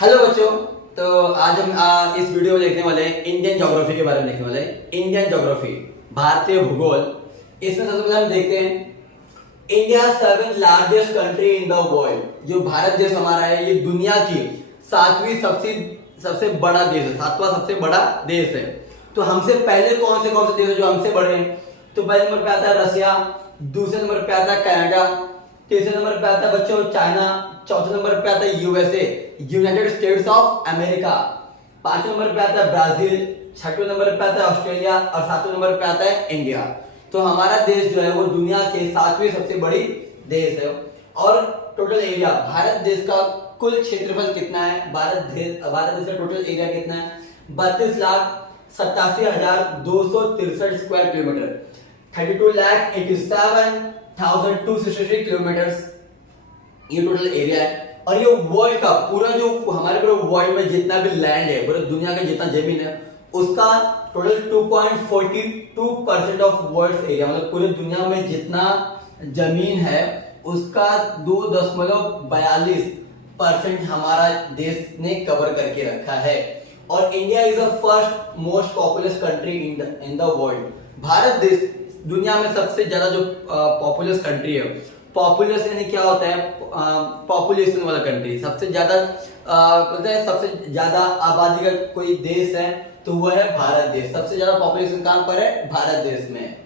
Hello बच्चों। तो आज हम इस वीडियो में देखने वाले हैं इंडियन ज्योग्राफी के बारे में देखने वाले हैं। इंडियन ज्योग्राफी, भारतीय भूगोल। इसमें सबसे पहले हम देखते हैं India 7th largest country in the world. जो भारत देश हमारा है ये दुनिया की सातवीं सबसे बड़ा देश है, सातवां सबसे बड़ा देश है। तो हमसे पहले कौन से देश है जो हमसे बड़े हैं? तो पहले नंबर पे आता है रसिया, दूसरे नंबर पे आता है कनाडा, तीसरे नंबर पे आता है बच्चों चाइना, चौथे नंबर पे आता है USA, United states of America, पांचवें नंबर पे आता है ब्राजील, छठवें नंबर पे आता है ऑस्ट्रेलिया और सातवें नंबर पे आता है इंडिया। तो हमारा देश जो है वो दुनिया के सातवीं सबसे बड़ी देश है। और टोटल एरिया, भारत देश का कुल क्षेत्रफल कितना है? भारत देश का टोटल एरिया कितना है? 32,87,263 स्क्वायर किलोमीटर, 32,87,263 किलोमीटर ये टोटल एरिया है। और ये वर्ल्ड का पूरा जो हमारे पूरे वर्ल्ड में जितना भी लैंड है, पूरे दुनिया का जितना जमीन है उसका टोटल 2.42% ऑफ वर्ल्ड एरिया, मतलब पूरी दुनिया में जितना जमीन है उसका 2.42% हमारा देश ने कवर करके रखा है। और India is the first most populous country in the world. Bharat देश दुनिया में सबसे ज्यादा जो पॉपुलस कंट्री है, पॉपुलस यानी क्या होता है? पॉपुलेशन वाला कंट्री, सबसे ज्यादा बोलते हैं सबसे ज्यादा आबादी का कोई देश है तो वह है भारत देश। सबसे ज्यादा पॉपुलेशन कहां पर है? भारत देश में।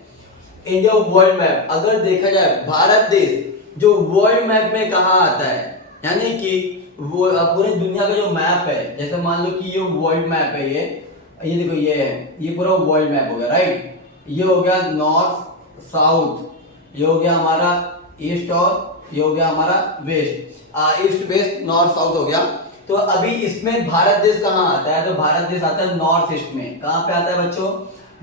इंडिया वर्ल्ड मैप अगर देखा जाए, भारत देश जो वर्ल्ड मैप में कहाँ आता है, यानी कि वो पूरे दुनिया का जो मैप है, जैसे मान लो कि ये वर्ल्ड मैप है, ये देखो ये है, ये पूरा वर्ल्ड मैप हो गया, राइट। ये हो गया नॉर्थ साउथ, ये हो गया हमारा ईस्ट और ये हो गया हमारा west, east west north south हो गया। तो अभी इसमें भारत देश कहाँ आता है? तो भारत देश आता है नॉर्थ ईस्ट में। कहाँ पे आता है बच्चों?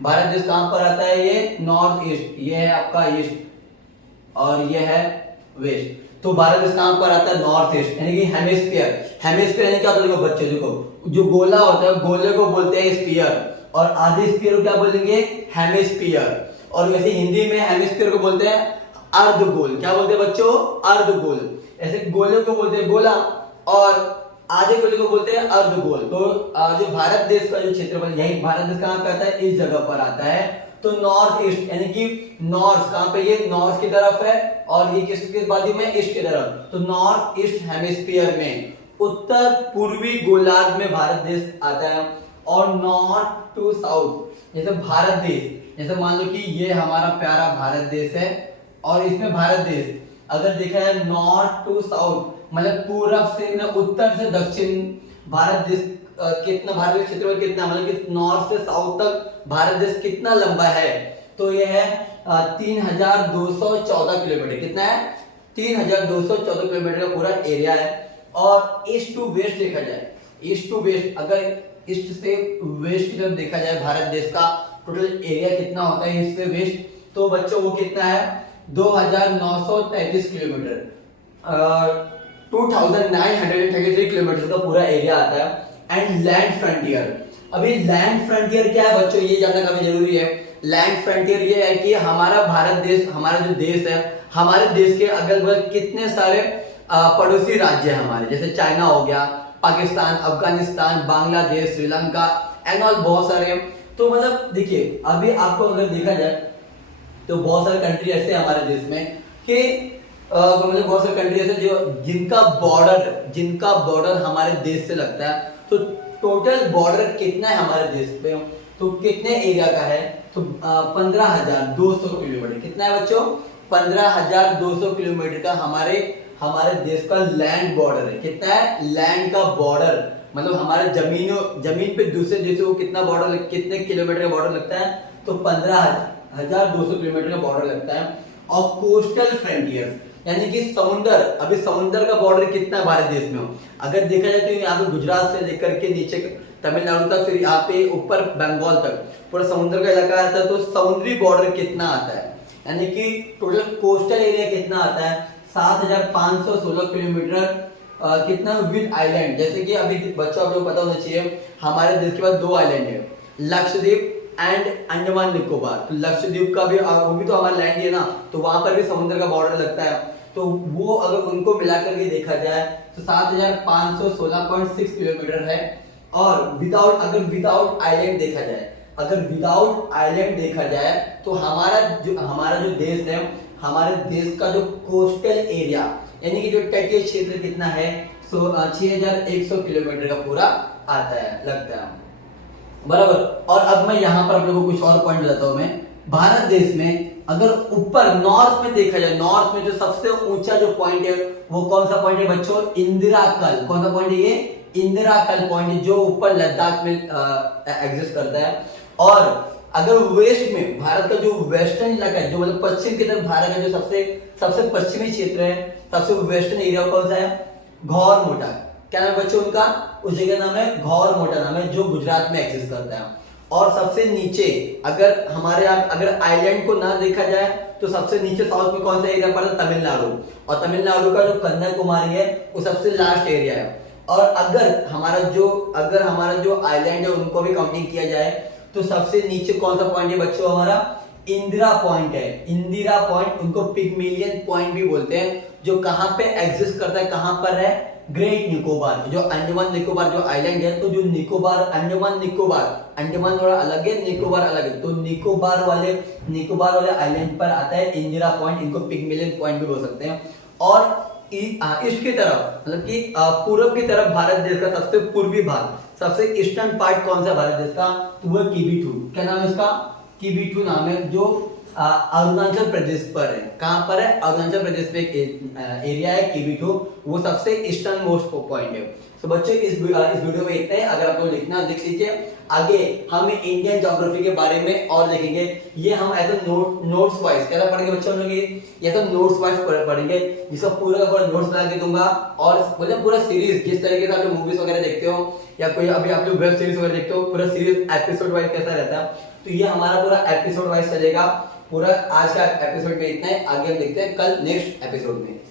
भारत देश कहाँ पर आता है? ये नॉर्थ ईस्ट, ये है आपका ईस्ट और ये है वेस्ट। तो भारत देश कहाँ पर आता है? नॉर्थ ईस्ट, यानी कि हेमिस्फीयर। हेमिस्फीयर यानी क्या होता है? देखो बच्चों, देखो जो गोला होता है गोले को बोलते हैं स्फीयर, और आधे स्फीयर को क्या बोलेंगे? हेमिस्फीयर। और वैसे हिंदी में हेमिस्फीयर को बोलते हैं अर्धगोल। क्या बोलते हैं बच्चों? अर्धगोल। ऐसे गोले को बोलते हैं गोला और आधे गोले को बोलते हैं अर्धगोल। तो जो भारत देश का जो क्षेत्रफल, यही भारत देश कहाँ पे आता है? इस जगह पर आता है। तो नॉर्थ ईस्ट यानी कि नॉर्थ कहाँ पे? ये नॉर्थ की तरफ है और ये किसके बाजू में? ईस्ट की तरफ। तो नॉर्थ ईस्ट हेमिस्फीयर में, उत्तर पूर्वी गोलार्ध में भारत देश आता है। और नॉर्थ टू साउथ, जैसे भारत देश, जैसे मान लो कि ये हमारा प्यारा भारत देश है और इसमें भारत देश अगर देखा जाए नॉर्थ टू साउथ, मतलब पूरब से ना उत्तर से दक्षिण, भारत देश कितना, भारत देश क्षेत्रफल कितना, मतलब कि नॉर्थ से साउथ तक भारत देश कितना लंबा है? तो ये है 3,214 किलोमीटर। कितना है? 3,214 किलोमीटर का पूरा एरिया है। और ईस्ट टू वेस्ट देखा जाए, ईस्ट टू वेस्ट, अगर ईस्ट से वेस्ट की तरफ देखा जाए भारत देश का टोटल एरिया कितना होता है ईस्ट से वेस्ट, तो बच्चों वो कितना है? 2,933 किलोमीटर, 2,933 किलोमीटर का पूरा एरिया आता है। एंड लैंड फ्रंटियर, अभी लैंड फ्रंटियर क्या है बच्चों, ये जानना काफी जरूरी है। लैंड फ्रंटियर ये है कि हमारा भारत देश, हमारा जो देश है, हमारे देश के अगल बगल कितने सारे पड़ोसी राज्य है हमारे, जैसे चाइना हो गया, पाकिस्तान, अफगानिस्तान, बांग्लादेश, श्रीलंका एंड ऑल, बहुत सारे। तो मतलब देखिए, अभी आपको अगर देखा जाए तो बहुत सारे कंट्री ऐसे हमारे देश में कि मतलब बहुत सारे कंट्री ऐसे जो जिनका बॉर्डर हमारे देश से लगता है। तो टोटल बॉर्डर कितना है हमारे देश पे, तो कितने एरिया का है? तो 15,200 किलोमीटर। कितना है बच्चों? 15,200 किलोमीटर का हमारे देश का लैंड बॉर्डर है। कितना है? लैंड का बॉर्डर, मतलब हमारे जमीन पे दूसरे देशों को कितना बॉर्डर, कितने किलोमीटर का बॉर्डर लगता है? तो 15,200 किलोमीटर का बॉर्डर लगता है। और कोस्टल फ्रंटियर यानी कि समुंदर, अभी समुंदर का बॉर्डर कितना है भारत देश में? अगर देखा जाए तो यहाँ पे गुजरात से लेकर के नीचे तमिलनाडु तक, फिर यहाँ पे ऊपर बंगाल तक पूरा समुद्र का इलाका आता है। तो समुद्री बॉर्डर कितना आता है, यानी कि टोटल कोस्टल एरिया कितना आता है? 7,516 किलोमीटर। कितना विद आइलैंड, जैसे कि अभी बच्चों आप लोग पता होना चाहिए हमारे देश के पास 2 आइलैंड है, लक्षद्वीप एंड अंडमान निकोबार। तो लक्षद्वीप का भी वो भी तो हमारा लैंड है ना, तो वहां पर भी समुद्र का बॉर्डर लगता है। तो वो अगर उनको मिलाकर के देखा जाए तो 7516.6 किलोमीटर है। और अगर विदाउट आइलैंड देखा जाए, तो हमारा जो देश है, हमारे देश का जो कोस्टल एरिया यानी कि जो तटीय क्षेत्र कितना है, 6100 किलोमीटर का पूरा आता है, लगता है बराबर। और अब मैं यहाँ पर आप लोगों को कुछ और पॉइंट बताता हूँ। मैं भारत देश में अगर ऊपर नॉर्थ में देखा जाए, नॉर्थ में जो सबसे ऊंचा जो पॉइंट है वो कौन सा पॉइंट है बच्चों? इंदिरा कल। कौन सा पॉइंट है ये? इंदिरा कल पॉइंट, जो ऊपर लद्दाख में एग्जिस्ट करता है। और अगर वेस्ट में भारत का जो वेस्टर्न इलाका है, जो मतलब पश्चिम की तरफ भारत का जो सबसे पश्चिमी क्षेत्र है, सबसे वेस्टर्न एरिया कौन सा है? घौर मोटा। क्या नाम है बच्चों उनका? उस जगह नाम है घौर मोटा नाम है, जो गुजरात में एग्जिस्ट करता है। और सबसे नीचे अगर हमारे यहाँ अगर आइलैंड को ना देखा जाए तो सबसे नीचे साउथ में कौन सा एरिया पड़ता है? तमिलनाडु। और तमिलनाडु का जो कन्याकुमारी है वो सबसे लास्ट एरिया है। और अगर हमारा जो आइलैंड है उनको भी काउंटिंग किया जाए तो सबसे नीचे कौन सा पॉइंट है बच्चों? हमारा इंदिरा पॉइंट है। इंदिरा पॉइंट, उनको पिगमिलियन पॉइंट भी बोलते हैं, जो कहां पे एग्जिस्ट करता है, कहां पर है? ग्रेट निकोबार, जो अंडमान निकोबार जो आइलैंड है, तो जो निकोबार, अंडमान थोड़ा अलग है, निकोबार अलग है, तो निकोबार वाले आइलैंड पर आता है इंदिरा पॉइंट। इनको पिगमिलियन पॉइंट भी बोल सकते हैं। और ईस्ट की तरफ, मतलब कि पूर्व की तरफ भारत देश का सबसे पूर्वी भाग, सबसे ईस्टर्न पार्ट कौन सा भारत देश का? तो वो किबीथू। क्या नाम है इसका? किबीथू नाम है, जो अरुणाचल प्रदेश पर है। कहां पर है? अरुणाचल प्रदेश में एक एरिया है किबीथू, वो सबसे ईस्टर्न मोस्ट पॉइंट है। तो बच्चों इस वीडियो में इतना ही। अगर आपको लिखना लिख लीजिए। आगे हम इंडियन ज्योग्राफी के बारे में और देखेंगे। ये हम ऐसे नोट्स वाइज कैसा पढ़ेंगे बच्चों हम लोग? ये तो नोट्स वाइज पढ़ेंगे, जिसका पूरा का पूरा नोट्स बना के दूंगा। और मतलब पूरा सीरीज, जिस तरीके से आप लोग मूवीज वगैरह देखते हो या कोई अभी आप लोग वेब सीरीज वगैरह देखते हो, पूरा सीरीज एपिसोड वाइज कैसा रहता है, तो ये हमारा पूरा एपिसोड वाइज चलेगा। पूरा आज का एपिसोड में इतना है। आगे हम देखते हैं कल नेक्स्ट एपिसोड में।